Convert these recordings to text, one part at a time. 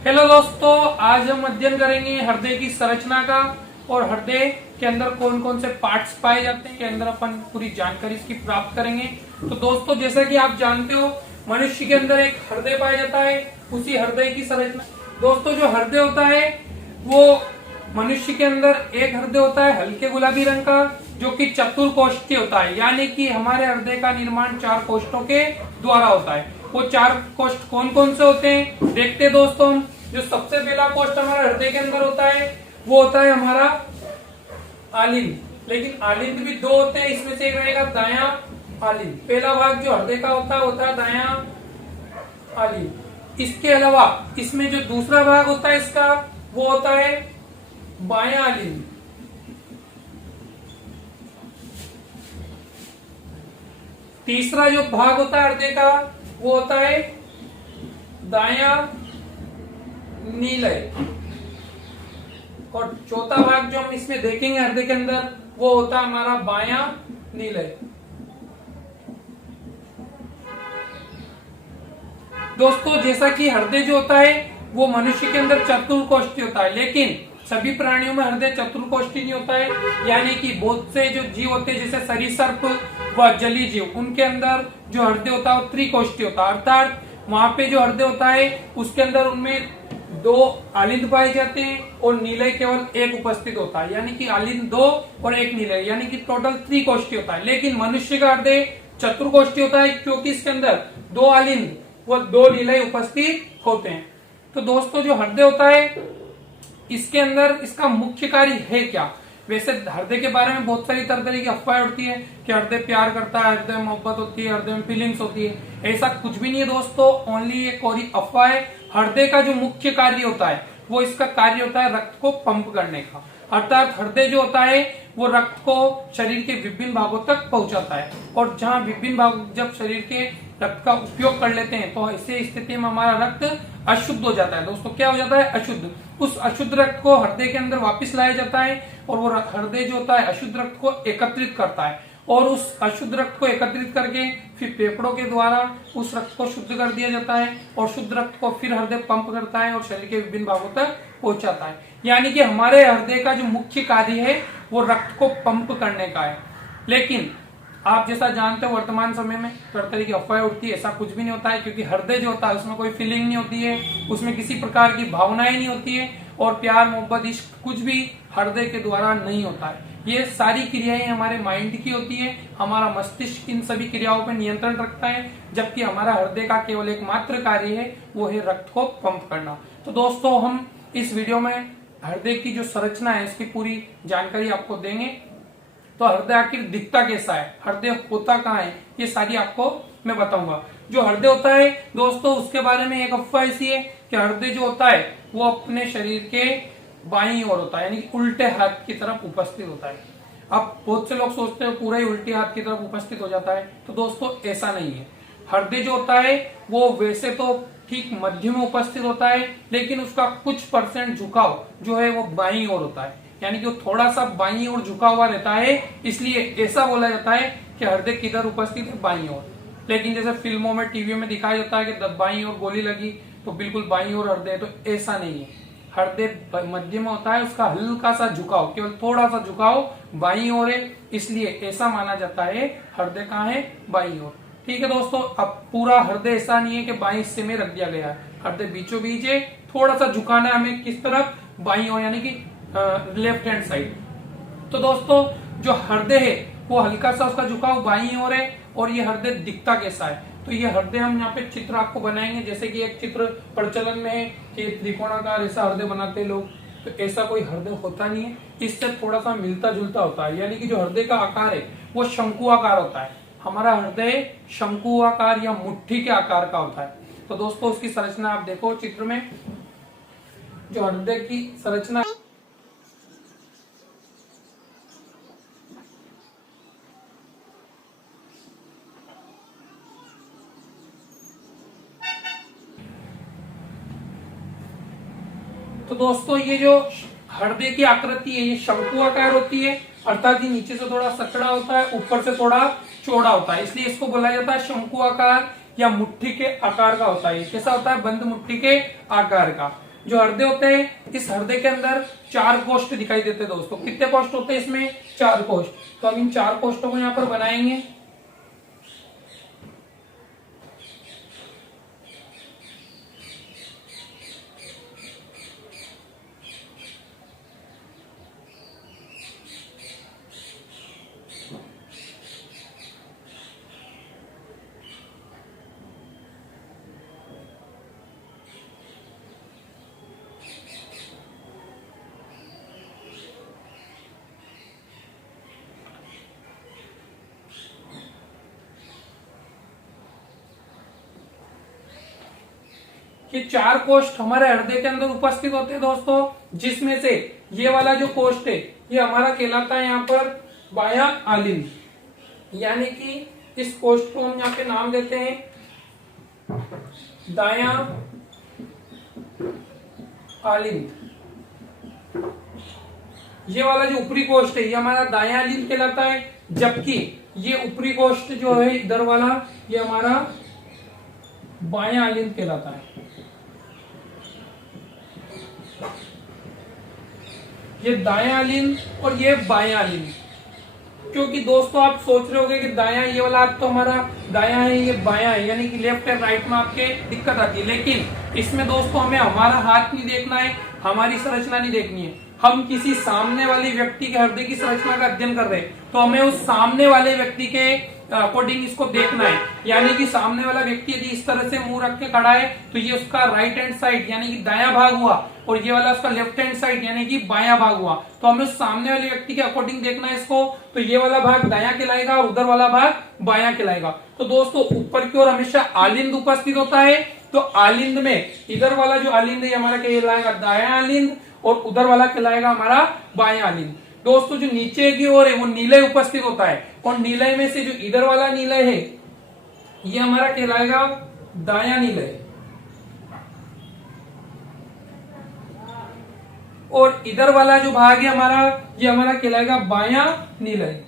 Hello दोस्तों, आज हम अध्ययन करेंगे हृदय की संरचना का और हृदय के अंदर कौन कौन से पार्ट्स पाए जाते हैं के अंदर अपन पूरी जानकारी इसकी प्राप्त करेंगे। तो दोस्तों, जैसा कि आप जानते हो, मनुष्य के अंदर एक हृदय पाया जाता है। उसी हृदय की संरचना दोस्तों, जो हृदय होता है वो मनुष्य के अंदर एक हृदय होता है हल्के गुलाबी रंग का, जो कि चतुर्कोष्ठीय होता है। यानी कि हमारे हृदय का निर्माण 4 कोष्ठों के द्वारा होता है। वो 4 कोष्ठ कौन कौन से होते हैं देखते हैं दोस्तों हम। जो सबसे पहला कोष्ठ हमारा हृदय के अंदर होता है वो होता है हमारा आलिंद। लेकिन आलिंद भी 2 होते हैं, इसमें से एक रहेगा दायां आलिंद। पहला भाग जो हृदय का होता है दायां आलिंद। इसके अलावा इसमें जो दूसरा भाग होता है इसका वो होता है बायां आलिंद। तीसरा जो भाग होता है हृदय का वो होता है दायां नीलय। और चौथा भाग जो हम इसमें देखेंगे हृदय के अंदर वो होता है हमारा बायां नीलय। दोस्तों, जैसा कि हृदय जो होता है वो मनुष्य के अंदर चतुर्कोष्ठीय होता है, लेकिन सभी प्राणियों में हृदय चतुर्कोष्ठीय नहीं होता है। यानी कि बहुत से जो जीव होते हैं जैसे सरीसृप व जलीय जीव, उनके अंदर जो हृदय होता है वो त्रिकोष्ठीय होता है। अर्थात वहां पे जो हृदय होता है उसके अंदर उनमें 2 आलिंद पाए जाते हैं और नीलय केवल एक उपस्थित होता है। यानी कि आलिंद 2 और एक नीलय, यानी कि टोटल त्रिकोष्ठीय होता है। लेकिन मनुष्य का हृदय चतुर्कोष्ठीय होता है क्योंकि इसके अंदर 2 आलिंद व 2 नीलय उपस्थित होते हैं। तो दोस्तों, जो हृदय होता है इसके अंदर इसका मुख्य कार्य है क्या। वैसे हृदय के बारे में बहुत सारी तरह की अफवाहें उड़ती है कि हृदय प्यार करता है, हृदय में मोहब्बत होती है, हृदय में फीलिंग्स होती है। ऐसा कुछ भी नहीं है दोस्तों, ओनली ये कोरी अफवाह है। हृदय का जो मुख्य कार्य होता है वो इसका कार्य होता है रक्त को पंप करने का। अर्थात हृदय जो होता है वो रक्त को शरीर के विभिन्न भागों तक पहुंचाता है। और जहां विभिन्न भाग जब शरीर के रक्त का उपयोग कर लेते हैं तो ऐसी स्थिति में हमारा रक्त अशुद्ध हो जाता है। दोस्तों, क्या हो जाता है? अशुद्ध। उस अशुद्ध रक्त को हृदय के अंदर वापस लाया जाता है और वो हृदय जो होता है अशुद्ध रक्त को एकत्रित करता है और उस अशुद्ध रक्त को एकत्रित करके फिर फेफड़ों के द्वारा उस रक्त को शुद्ध कर दिया जाता है और शुद्ध रक्त को फिर हृदय पंप करता है और शरीर के विभिन्न भागों तक पहुंचाता है। यानी कि हमारे हृदय का जो मुख्य कार्य है वो रक्त को पंप करने का है। लेकिन आप जैसा जानते हो वर्तमान समय में तरह की अफवाहें उठती है, ऐसा कुछ भी नहीं होता है। क्योंकि हृदय जो होता है उसमें कोई फीलिंग नहीं होती है, उसमें किसी प्रकार की भावनाएं नहीं होती है और प्यार मोहब्बत इश्क कुछ भी हृदय के द्वारा नहीं होता है। ये सारी क्रियाएं हमारे माइंड की होती है। हमारा मस्तिष्क इन सभी क्रियाओं पर नियंत्रण रखता है, जबकि हमारा हृदय का केवल एकमात्र कार्य है वो है रक्त को पंप करना। तो दोस्तों, हम इस वीडियो में हृदय की जो संरचना है इसकी पूरी जानकारी आपको देंगे। तो हृदय आखिर दिखता कैसा है, हृदय होता कहाँ है, ये सारी आपको मैं बताऊंगा। जो हृदय होता है दोस्तों उसके बारे में एक अफवाह ऐसी है कि हृदय जो होता है वो अपने शरीर के बाईं ओर होता है, यानी कि उल्टे हाथ की तरफ उपस्थित होता है। अब बहुत से लोग सोचते हैं पूरा ही उल्टे हाथ की तरफ उपस्थित हो जाता है, तो दोस्तों ऐसा नहीं है। हृदय जो होता है वो वैसे तो ठीक मध्य में उपस्थित होता है, लेकिन उसका कुछ % झुकाव जो है वो बाईं ओर होता है। यानी कि वो थोड़ा सा बाईं ओर झुका हुआ रहता है, इसलिए ऐसा बोला जाता है कि हृदय किधर उपस्थित है, बाईं ओर। लेकिन जैसे फिल्मों में टीवी में दिखाया जाता है कि बाईं ओर गोली लगी तो बिल्कुल बाईं ओर हृदय, तो ऐसा नहीं है। हृदय मध्य में होता है, उसका हल्का सा झुकाव, केवल थोड़ा सा झुकाव बाईं ओर है, इसलिए ऐसा माना जाता है हृदय कहाँ है, बाईं ओर। ठीक है दोस्तों, अब पूरा हृदय ऐसा नहीं है कि बाईं हिस्से में रख दिया गया है, हृदय बीचों बीच है। थोड़ा सा झुकाना है हमें किस तरफ, बाईं ओर, यानी कि लेफ्ट हैंड साइड। तो दोस्तों, जो हृदय है वो हल्का सा उसका झुकाव बाईं ओर है। और ये हृदय दिखता कैसा है, तो ये हृदय हम यहाँ पे चित्र आपको बनाएंगे। जैसे कि एक चित्र प्रचलन में है कि त्रिकोणाकार ऐसा हृदय बनाते लोग, तो ऐसा कोई हृदय होता नहीं है, इससे थोड़ा सा मिलता जुलता होता है। यानी कि जो हृदय का आकार है वो शंकुआकार होता है। हमारा हृदय शंकुआकार या मुट्ठी के आकार का होता है। तो दोस्तों, उसकी संरचना आप देखो चित्र में, जो हृदय की संरचना तो दोस्तों, ये जो हृदय की आकृति है ये शंकुआकार होती है, अर्थात ये नीचे से थोड़ा सकड़ा होता है, ऊपर से थोड़ा चौड़ा होता है, इसलिए इसको बोला जाता है शंकुआकार या मुट्ठी के आकार का होता है। कैसा होता है? बंद मुट्ठी के आकार का। जो हृदय होते हैं, इस हृदय के अंदर 4 कोष्ठ दिखाई देते हैं दोस्तों। कितने कोष्ठ होते हैं इसमें? 4 कोष्ठ। तो हम इन 4 कोष्ठों को यहाँ पर बनाएंगे। ये 4 कोष्ठ हमारे हृदय के अंदर उपस्थित होते हैं दोस्तों, जिसमें से ये वाला जो कोष्ठ है ये हमारा कहलाता है यहाँ पर बायां आलिंद, यानी कि इस कोष्ठ को हम यहाँ पे नाम देते हैं दायां आलिंद। ये वाला जो ऊपरी कोष्ठ है ये हमारा दायां आलिंद कहलाता है, जबकि ये ऊपरी कोष्ठ जो है इधर वाला ये हमारा बायां आलिंद कहलाता है। ये दायां आलिंद और ये बायां आलिंद। क्योंकि दोस्तों आप सोच रहे होंगे कि दायां ये वाला हाथ तो हमारा दायां है, ये बायां है, यानी कि लेफ्ट एंड राइट में आपके दिक्कत आती है। लेकिन इसमें दोस्तों हमें हमारा हाथ नहीं देखना है, हमारी संरचना नहीं देखनी है। हम किसी सामने वाले व्यक्ति के हृदय की संरचना का अध्ययन कर रहे हैं, तो हमें उस सामने वाले व्यक्ति के अकॉर्डिंग इसको देखना है। यानी कि सामने वाला व्यक्ति यदि इस तरह से मुंह रख के खड़ा है तो ये उसका राइट हैंड साइड यानी कि दायां भाग हुआ, और ये वाला उसका लेफ्ट हैंड साइड यानी कि बायां भाग हुआ। तो हमें उस सामने वाले व्यक्ति के अकॉर्डिंग देखना है इसको। तो ये वाला भाग दायां कहलाएगा और उधर वाला भाग बायां कहलाएगा। तो दोस्तों ऊपर की ओर हमेशा आलिंद उपस्थित होता है। तो आलिंद में इधर वाला जो आलिंद है हमारा कहलाएगा दायां आलिंद और उधर वाला कहलाएगा हमारा बायां आलिंद। दोस्तों जो नीचे की ओर है वो नीलय उपस्थित होता है, और नीलय में से जो इधर वाला नीलय है ये हमारा कहलाएगा दायां नीलय, और इधर वाला जो भाग है हमारा ये हमारा कहलाएगा बायां नीलय।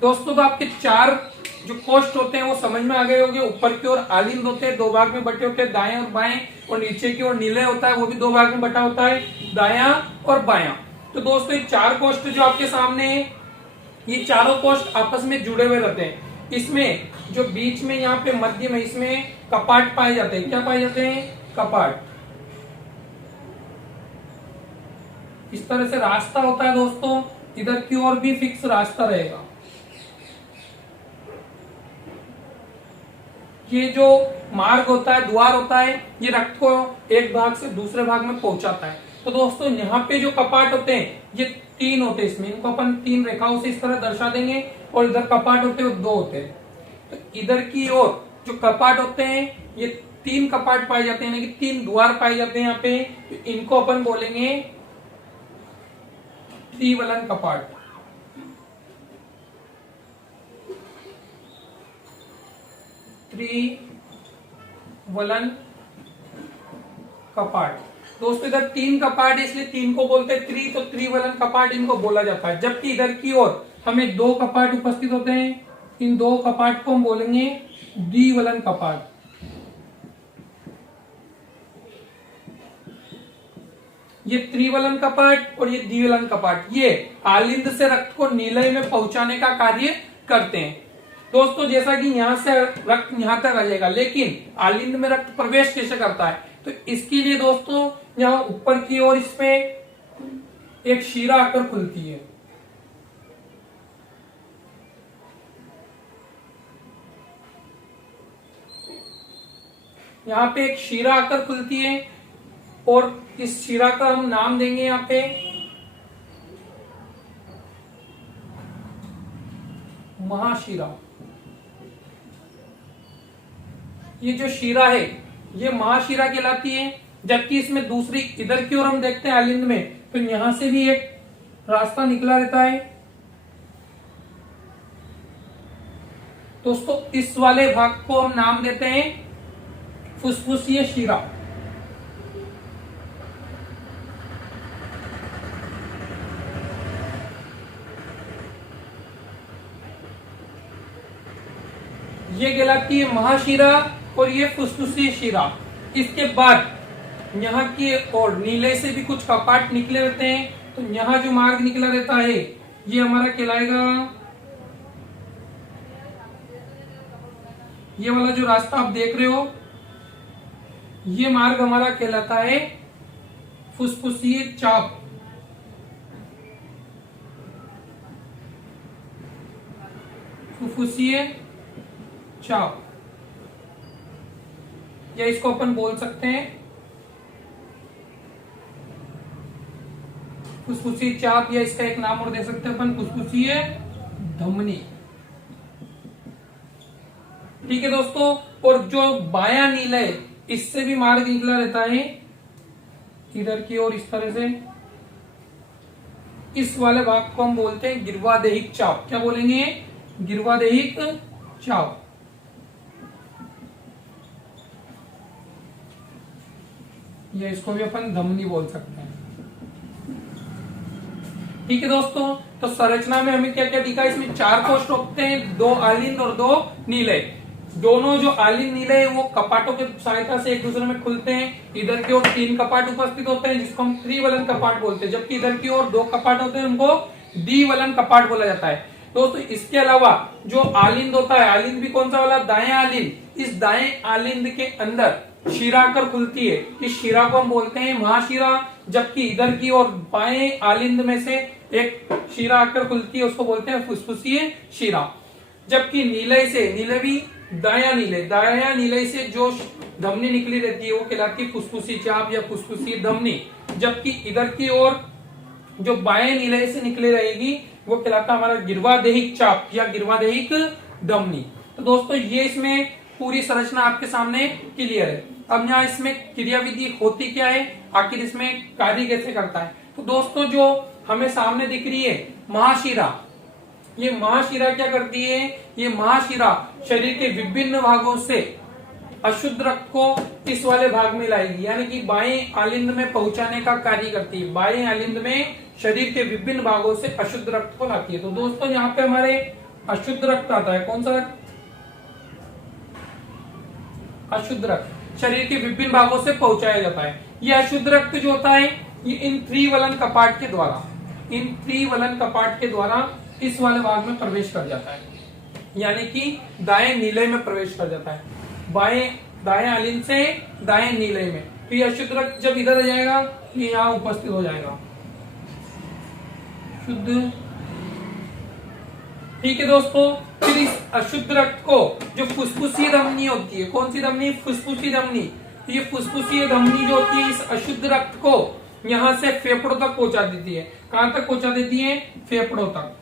दोस्तों तो आपके 4 जो कोष्ठ होते हैं वो समझ में आ गए होंगे। ऊपर की ओर आलिंद होते हैं, 2 भाग में बटे होते हैं, दाएं और बाएं, और नीचे की ओर नीलय होता है, वो भी 2 भाग में बटा होता है, दायां और बायां। तो दोस्तों ये 4 कोष्ठ जो आपके सामने है ये चारों कोष्ठ आपस में जुड़े हुए रहते हैं। इसमें जो बीच में यहाँ पे मध्य में इसमें कपाट पाए जाते हैं। क्या पाए जाते हैं? कपाट। इस तरह से रास्ता होता है दोस्तों, इधर की ओर भी फिक्स रास्ता रहेगा। ये जो मार्ग होता है, द्वार होता है, ये रक्त को एक भाग से दूसरे भाग में पहुंचाता है। तो दोस्तों यहाँ पे जो कपाट होते हैं ये 3 होते हैं। इसमें इनको अपन 3 रेखाओं से इस तरह दर्शा देंगे, और इधर कपाट होते हैं 2 होते हैं। तो इधर की ओर जो कपाट होते हैं ये 3 कपाट पाए जाते हैं, यानी कि 3 द्वार पाए जाते हैं यहाँ पे। तो इनको अपन बोलेंगे त्रिवलन कपाट। त्रिवलन कपाट। दोस्तों इधर 3 कपाट है इसलिए 3 को बोलते हैं त्रि, तो त्रिवलन कपाट इनको बोला जाता है। जबकि इधर की ओर हमें 2 कपाट उपस्थित होते हैं, इन 2 कपाट को हम बोलेंगे द्विवलन कपाट। ये त्रिवलन कपाट और ये द्विवलन कपाट, ये आलिंद से रक्त को नीलय में पहुंचाने का कार्य करते हैं। दोस्तों जैसा कि यहां से रक्त यहां तक आ जाएगा, लेकिन आलिंद में रक्त प्रवेश कैसे करता है? तो इसके लिए दोस्तों यहाँ ऊपर की ओर इसमें एक शिरा आकर खुलती है। यहाँ पे एक शिरा आकर खुलती है, और इस शिरा का हम नाम देंगे यहाँ पे महाशिरा। ये जो शिरा है ये महाशिरा कहलाती है। जबकि इसमें दूसरी इधर की ओर हम देखते हैं आलिंद में, तो यहां से भी एक रास्ता निकला रहता है। दोस्तों इस वाले भाग को हम नाम देते हैं फुसफुसीय शिरा। ये कहलाती है महाशिरा और ये फुसफुसी शिरा। इसके बाद यहाँ की और नीले से भी कुछ कपाट निकले रहते हैं, तो यहाँ जो मार्ग निकला रहता है ये हमारा कहलाएगा, ये वाला जो रास्ता आप देख रहे हो ये मार्ग हमारा कहलाता है फुसफुसीय चाप। फुसफुसीय चाप, या इसको अपन बोल सकते हैं फुसफुसीय चाप, या इसका एक नाम और दे सकते हैं अपन फुसफुसीय धमनी। ठीक है दोस्तों, और जो बाया नीलय इससे भी मार्ग निकला रहता है इधर की ओर इस तरह से, इस वाले भाग को हम बोलते हैं गिर्वादेहिक चाप। क्या बोलेंगे? गिर्वादेहिक चाप। या इसको भी अपन धमनी बोल सकते हैं। ठीक है दोस्तों, तो संरचना में हमें क्या क्या दिखा? इसमें 4 कोष्ठ होते हैं, 2 आलिंद और 2 नीलय। दोनों जो आलिंद नीलय है वो कपाटों की सहायता से एक दूसरे में खुलते हैं। इधर की ओर 3 कपाट उपस्थित होते हैं जिसको हम त्रिवलन कपाट बोलते हैं, जबकि इधर की ओर 2 कपाट होते हैं उनको द्विवलन कपाट बोला जाता है। दोस्तों इसके अलावा जो आलिंद होता है, आलिंद भी कौन सा वाला? दाएं आलिंद। इस दाएं आलिंद के अंदर शिरा आकर खुलती है, इस शिरा को हम बोलते हैं महाशिरा। जबकि इधर की ओर बाएं आलिंद में से एक शिरा आकर खुलती है, उसको बोलते हैं फुसफुसीय शिरा। जबकि नीलय से, नीलय भी दाया नीलय से जो धमनी निकली रहती है वो कहलाती है फुसफुसी चाप या फुसफुसी धमनी। जबकि इधर की ओर जो बाएं नीलय से निकली रहेगी वो कहलाता है हमारा गिर्वादेहिक चाप या गिर्वादेहिक धमनी। तो दोस्तों ये इसमें पूरी संरचना आपके सामने क्लियर है। अब यहाँ इसमें क्रियाविधि होती क्या है, आखिर इसमें कार्य कैसे करता है? तो दोस्तों जो हमें सामने दिख रही है महाशिरा, ये महाशिरा क्या करती है? ये महाशिरा शरीर के विभिन्न भागों से अशुद्ध रक्त को इस वाले भाग में लाएगी, यानी कि बाएं आलिंद में पहुंचाने का कार्य करती है। बाएं आलिंद में शरीर के विभिन्न भागों से अशुद्ध रक्त को लाती है। तो दोस्तों यहाँ पे हमारे अशुद्ध रक्त आता है। कौन सा रक्त? अशुद्ध रक्त शरीर के विभिन्न भागों से पहुंचाया जाता है। ये अशुद्ध रक्त जो होता है ये इन त्रिवलन कपाट के द्वारा इस वाले भाग में प्रवेश कर जाता है, यानी कि दाएं नीलय में प्रवेश कर जाता है, दाएं आलिंद से दाएं नीलय में। तो ये अशुद्ध रक्त जब इधर आ जाएगा ये यहाँ उपस्थित हो जाएगा शुद्ध। ठीक है दोस्तों, फिर इस अशुद्ध रक्त को जो फुसफुसीय धमनी होती है, कौन सी धमनी? फुसफुसी धमनी। तो ये फुसफुसीय धमनी जो होती है इस अशुद्ध रक्त को यहाँ से फेफड़ों तक पहुंचा देती है। कहां तक पहुंचा देती है? फेफड़ों तक।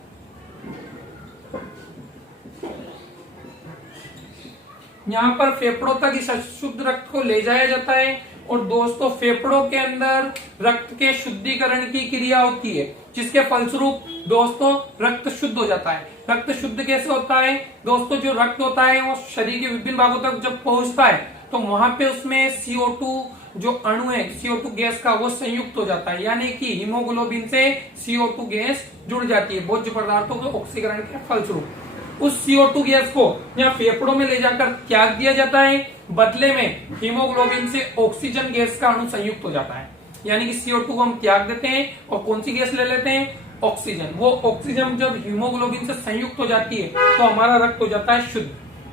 यहाँ पर फेफड़ों तक इस अशुद्ध रक्त को ले जाया जाता है। और दोस्तों फेफड़ों के अंदर रक्त के शुद्धिकरण की क्रिया होती है, जिसके फलस्वरूप दोस्तों रक्त शुद्ध हो जाता है। रक्त शुद्ध कैसे होता है? दोस्तों जो रक्त होता है वो शरीर के विभिन्न भागों तक जब पहुंचता है तो वहां पे उसमें CO2 जो अणु है, CO2 गैस का, वो संयुक्त हो जाता है, यानी कि हीमोग्लोबिन से CO2 गैस जुड़ जाती है भोज्य पदार्थों के ऑक्सीकरण के फलस्वरूप। उस CO2 गैस को यहाँ फेफड़ों में ले जाकर त्याग दिया जाता है, बदले में हीमोग्लोबिन से ऑक्सीजन गैस का अणु संयुक्त हो जाता है, यानी कि CO2 को हम त्याग देते हैं और कौन सी गैस ले लेते हैं? ऑक्सीजन। वो ऑक्सीजन जब हीमोग्लोबिन से संयुक्त हो जाती है तो हमारा रक्त हो जाता है शुद्ध।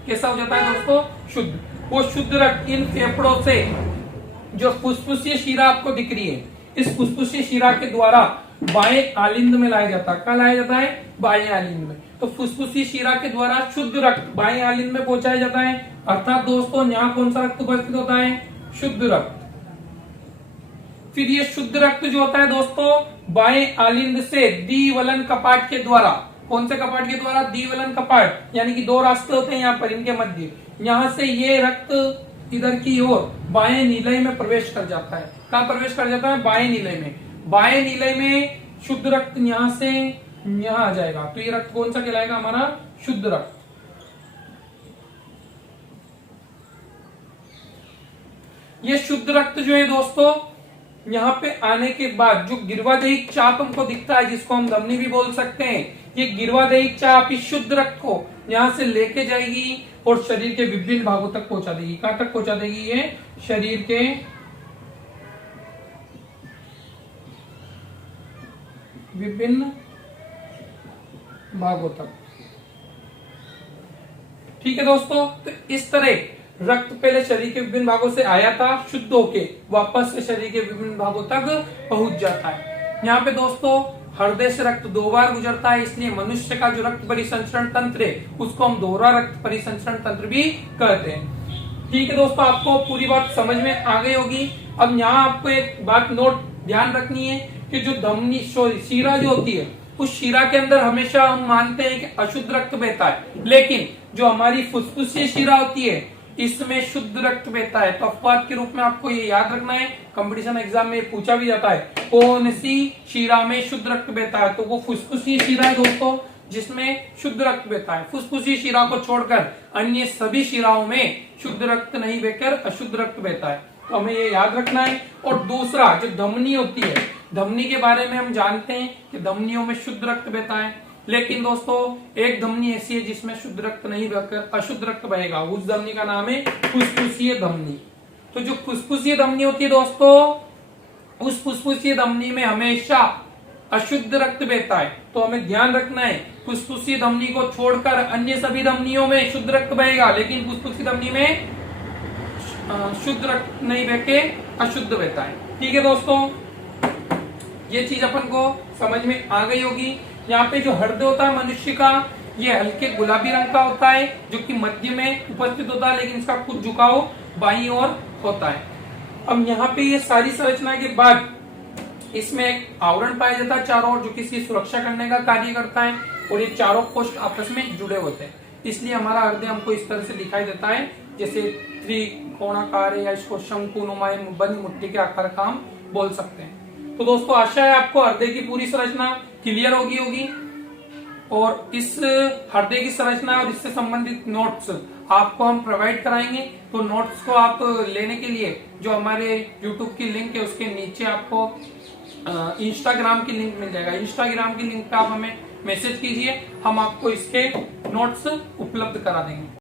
कैसा हो जाता है दोस्तों? शुद्ध। वो शुद्ध रक्त इन फेफड़ों से जो फुसफुसीय शिरा आपको दिख रही है, इस फुसफुसीय शिरा के द्वारा बाएं आलिंद में लाया जाता है। कहाँ लाया जाता है? बाएं आलिंद में। तो फुसफुसीय शिरा के द्वारा शुद्ध रक्त बाएं आलिंद में पहुंचाया जाता है, अर्थात दोस्तों यहाँ कौन सा रक्त उपस्थित होता है? शुद्ध रक्त। फिर ये शुद्ध रक्त जो होता है दोस्तों बाएं आलिंद से द्विवलन कपाट के द्वारा, कौन से कपाट के द्वारा? द्विवलन कपाट, यानी कि 2 रास्ते होते हैं यहाँ पर, इनके मध्य, यहाँ से ये रक्त इधर की ओर बाएं नीलय में प्रवेश कर जाता है। कहाँ प्रवेश कर जाता है? बाएं नीलय में। बाएं नीलय में शुद्ध रक्त यहाँ से यहाँ आ जाएगा, तो ये रक्त कौन सा कहलाएगा? हमारा शुद्ध रक्त। ये शुद्ध रक्त जो है दोस्तों यहाँ पे आने के बाद जो गिर्वादेहिक चाप हमको दिखता है, जिसको हम धमनी भी बोल सकते हैं, ये गिरवादेही चाप इस शुद्ध रक्त को यहाँ से लेके जाएगी और शरीर के विभिन्न भागों तक पहुंचा देगी। कहां तक पहुंचा देगी? ये शरीर के विभिन्न भागों तक। ठीक है दोस्तों, तो इस तरह रक्त पहले शरीर के विभिन्न भागों से आया था, शुद्ध होके वापस से शरीर के विभिन्न भागों तक पहुंच जाता है। यहाँ पे दोस्तों हृदय से रक्त 2 बार गुजरता है, इसलिए मनुष्य का जो रक्त परिसंचरण तंत्र है उसको हम दोहरा रक्त परिसंचरण तंत्र भी कहते हैं। ठीक है दोस्तों, आपको पूरी बात समझ में आ गई होगी। अब यहाँ आपको एक बात नोट ध्यान रखनी है कि जो धमनी शिरा जो होती है उस शिरा के अंदर हमेशा हम मानते हैं कि अशुद्ध रक्त बहता है, लेकिन जो हमारी फुसफुसीय शिरा होती है इसमें शुद्ध रक्त बहता है। तो अपवाद के रूप में आपको ये याद रखना है, कंपटीशन एग्जाम में पूछा भी जाता है कौन सी शिरा में शुद्ध रक्त बहता है, तो वो फुसफुसीय शिरा है दोस्तों जिसमें शुद्ध रक्त बहता है। फुसफुसीय शिरा को छोड़कर अन्य सभी शिराओं में शुद्ध रक्त नहीं बहकर अशुद्ध रक्त बहता है, तो हमें ये याद रखना है। और दूसरा जो धमनी होती है, धमनी के बारे में हम जानते हैं कि धमनियों में शुद्ध रक्त बहता है, लेकिन दोस्तों एक धमनी ऐसी है जिसमें शुद्ध रक्त नहीं बहकर अशुद्ध रक्त बहेगा, उस धमनी का नाम है फुसफुसीय धमनी। तो जो फुसफुसीय धमनी होती है दोस्तों, उस फुसफुसीय धमनी में हमेशा अशुद्ध रक्त बहता है, तो हमें ध्यान रखना है फुसफुसीय धमनी को छोड़कर अन्य सभी धमनियों में शुद्ध रक्त बहेगा, लेकिन फुसफुसीय धमनी में शुद्ध रक्त नहीं बह के अशुद्ध बहता है। ठीक है दोस्तों, ये चीज अपन को समझ में आ गई होगी। यहाँ पे जो हृदय होता है मनुष्य का, ये हल्के गुलाबी रंग का होता है जो कि मध्य में उपस्थित होता है, लेकिन इसका कुछ झुकाव बाईं ओर होता है। अब यहाँ पे ये सारी संरचना के बाद इसमें एक आवरण पाया जाता है चारों ओर, जो कि इसकी सुरक्षा करने का कार्य करता है, और ये चारों कोष्ठ आपस में जुड़े होते हैं, इसलिए हमारा हृदय हमको इस तरह से दिखाई देता है, जैसे त्रिकोणाकार है या इसको शंकुनुमाय बंद मुट्ठी के आकार का हम बोल सकते हैं। तो दोस्तों आशा है आपको हृदय की पूरी संरचना क्लियर होगी और इस हृदय की संरचना और इससे संबंधित नोट्स आपको हम प्रोवाइड कराएंगे। तो नोट्स को आप लेने के लिए जो हमारे YouTube की लिंक है उसके नीचे आपको इंस्टाग्राम की लिंक मिल जाएगा, इंस्टाग्राम की लिंक पे आप हमें मैसेज कीजिए, हम आपको इसके नोट्स उपलब्ध करा देंगे।